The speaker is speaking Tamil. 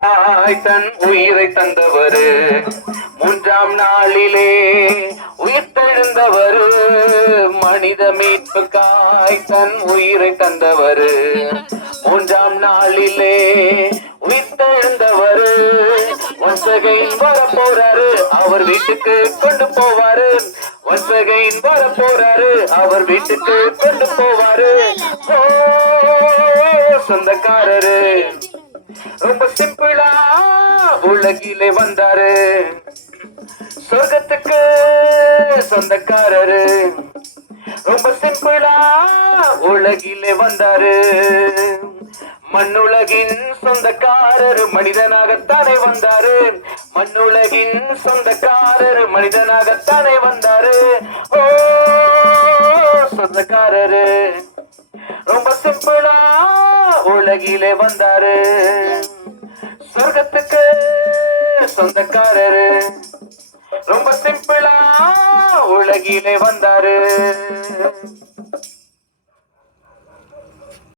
தன் உயிரை தந்தவரு மூன்றாம் நாளிலே உயிர் தெழுந்தவரு மனித மீட்புக்காய் தன் உயிரை தந்தவரு மூன்றாம் நாளிலே உயிர் தெழுந்தவரு ஒன்சகையின் வர போறாரு அவர் வீட்டுக்கு கொண்டு போவாரு ஒன்சகையின் வர போறாரு அவர் வீட்டுக்கு கொண்டு போவாரு ஓ சொந்தக்காரரு ரொம்ப சிம்பிளா உலகிலே வந்தாரு சொர்க்கத்துக்கு சொந்தக்காரரு ரொம்ப சிம்பிளா உலகிலே வந்தாரு மண்ணுலகின் சொந்தக்காரரு மனிதனாகத்தானே வந்தாரு மண்ணுலகின் சொந்தக்காரரு மனிதனாகத்தானே வந்தாரு ஓ சொந்தக்காரரு ரொம்ப சிம்பிளா உலகிலே வந்தாரு சொர்க்கத்துக்கு சொந்தக்காரரு ரொம்ப சிம்பிளா உலகிலே வந்தாரு